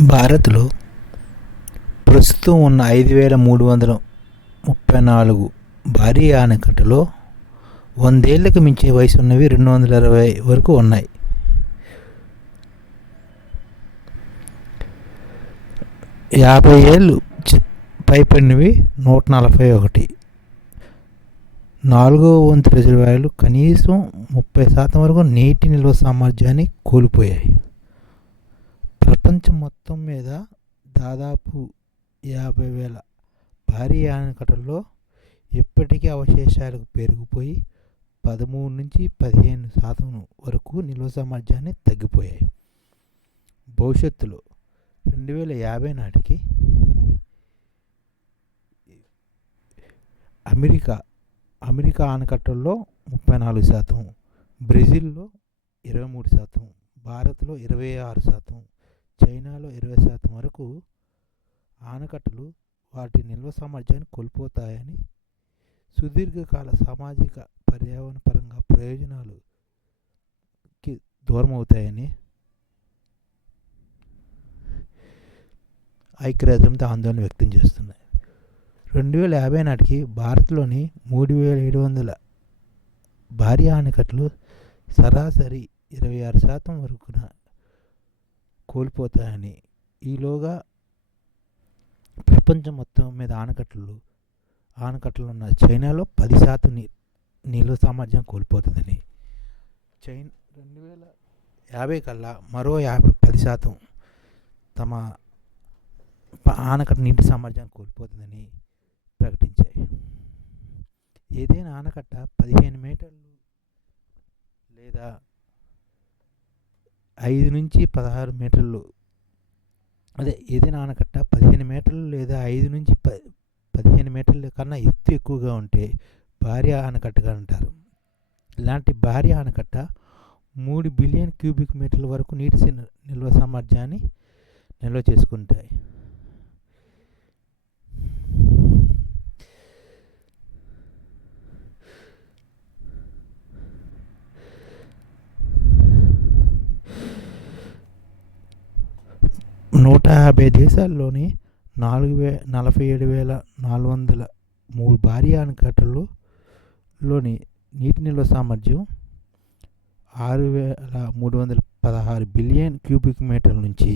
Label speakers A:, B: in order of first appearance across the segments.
A: భారత్లో ప్రస్తుతం ఉన్న ఐదు వేల మూడు వందల ముప్పై నాలుగు భారీ ఆనకట్టలో వందేళ్ళకు మించి వయసు ఉన్నవి రెండు వందల ఇరవై వరకు ఉన్నాయి. యాభై ఏళ్ళు పైపడినవి నూట నలభై ఒకటి. నాలుగో వంతు రిజర్వాయర్లు కనీసం ముప్పై శాతం వరకు నీటి నిల్వ సామర్థ్యాన్ని కోల్పోయాయి. ప్రపంచం మొత్తం మీద దాదాపు యాభై వేల భారీ ఆనకట్టల్లో ఇప్పటికీ అవశేషాలకు పెరిగిపోయి పదమూడు నుంచి పదిహేను శాతం వరకు నిల్వ సామర్థ్యాన్ని తగ్గిపోయాయి. భవిష్యత్తులో రెండు వేల యాభై నాటికి అమెరికా అమెరికా ఆనకట్టల్లో ముప్పై నాలుగు శాతం బ్రెజిల్లో ఇరవై మూడు శాతం భారత్లో ఇరవై ఆరు శాతం చైనాలో ఇరవై శాతం వరకు ఆనకట్టలు వాటి నిల్వ సామర్థ్యాన్ని కోల్పోతాయని సుదీర్ఘకాల సామాజిక పర్యావరణ పరంగా ప్రయోజనాలుకి దూరం అవుతాయని ఐక్యరాజ్యంతో ఆందోళన వ్యక్తం చేస్తున్నాయి. రెండు వేల యాభై నాటికి భారత్లోని మూడు వేల ఏడు వందల భారీ ఆనకట్టలు సరాసరి ఇరవై ఆరు శాతం వరకున కోల్పోతాయని ఈలోగా ప్రపంచం మొత్తం మీద ఆనకట్టలు ఆనకట్టలు ఉన్న చైనాలో పది శాతం నీ నిల్వ సామర్థ్యం కోల్పోతుందని. చైనా రెండు వేల యాభై కల్లా మరో యాభై పది శాతం తమ ఆనకట్ట నీటి సామర్థ్యాన్ని కోల్పోతుందని ప్రకటించాయి. ఏదైనా ఆనకట్ట పదిహేను మీటర్లు లేదా ఐదు నుంచి పదహారు మీటర్లు. అదే ఏదైనా ఆనకట్ట పదిహేను మీటర్లు లేదా ఐదు నుంచి ప పదిహేను మీటర్ల కన్నా ఎత్తు ఎక్కువగా ఉంటే భారీ ఆనకట్టగా అంటారు. ఇలాంటి భారీ ఆనకట్ట మూడు బిలియన్ క్యూబిక్ మీటర్ల వరకు నీటి నిల్వ సామర్థ్యాన్ని నిల్వ చేసుకుంటాయి. నూట యాభై దేశాల్లోని నాలుగు వే నలభై ఏడు వేల నాలుగు వందల మూడు భారీ ఆనకట్టలు లోని నీటి నిల్వ సామర్థ్యం ఆరు వేల మూడు వందల పదహారు బిలియన్ క్యూబిక్ మీటర్ల నుంచి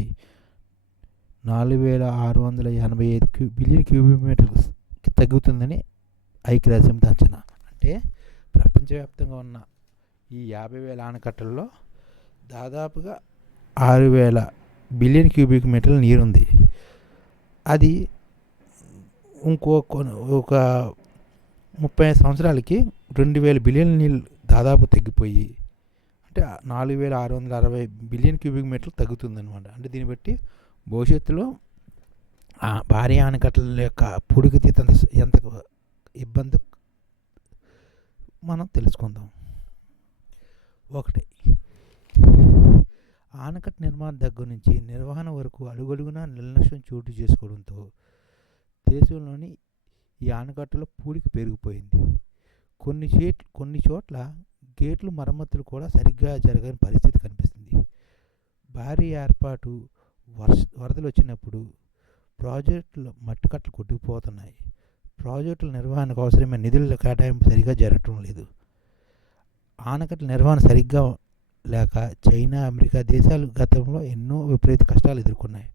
A: నాలుగు వేల ఆరు వందల ఎనభై ఐదు క్యూ బిలియన్ క్యూబిక్ మీటర్లకు తగ్గుతుందని ఐక్యరాజ్యం అంచనా అంటే ప్రపంచవ్యాప్తంగా ఉన్న ఈ యాభై వేల ఆనకట్టల్లో దాదాపుగా ఆరు వేల బిలియన్ క్యూబిక్ మీటర్ల నీరుంది. అది ఇంకో ఒక ముప్పై సంవత్సరాలకి రెండు వేల బిలియన్ నీళ్ళు దాదాపు తగ్గిపోయి అంటే నాలుగు వేల ఆరు వందల అరవై బిలియన్ క్యూబిక్ మీటర్లు తగ్గుతుందన్నమాట. అంటే దీన్ని బట్టి భవిష్యత్తులో ఆ భారీ ఆనకట్టల యొక్క పుడికితీత ఎంత ఇబ్బంది మనం తెలుసుకుందాం. ఒకటి ఆనకట్ట నిర్మాణం దగ్గర నుంచి నిర్వహణ వరకు అడుగడుగునా నిర్లక్ష్యం చోటు చేసుకోవడంతో దేశంలోని ఈ ఆనకట్టలో పూడికి పెరిగిపోయింది. కొన్ని చేట్ కొన్ని చోట్ల గేట్లు మరమ్మతులు కూడా సరిగ్గా జరగని పరిస్థితి కనిపిస్తుంది. భారీ ఏర్పాటు వర్ష వరదలు వచ్చినప్పుడు ప్రాజెక్టులు మట్టుకట్టలు కొట్టుకుపోతున్నాయి. ప్రాజెక్టుల నిర్వహణకు అవసరమైన నిధుల కేటాయింపు సరిగ్గా జరగటం లేదు. ఆనకట్ల నిర్వహణ సరిగ్గా లేక చైనా అమెరికా దేశాలు గతంలో ఎన్నో విపరీత కష్టాలు ఎదుర్కొన్నాయి.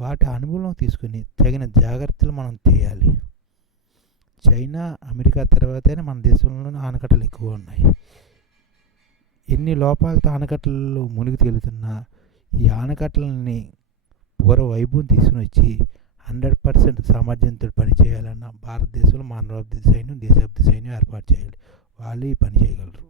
A: వాటి అనుభవం తీసుకుని తగిన జాగ్రత్తలు మనం చేయాలి చైనా అమెరికా తర్వాతనే మన దేశంలోనే ఆనకట్టలు ఎక్కువ ఉన్నాయి. ఎన్ని లోపాలతో ఆనకట్టలు మునిగి తేలుతున్నా ఈ ఆనకట్టలని పూర్వ వైభవం తీసుకుని వచ్చి హండ్రెడ్ పర్సెంట్ సామర్థ్యంతో పనిచేయాలన్న భారతదేశంలో మానవాభివృద్ధి సైన్యం దేశాభివృద్ధి సైన్యం ఏర్పాటు చేయాలి. వాళ్ళు ఈ పని చేయగలరు.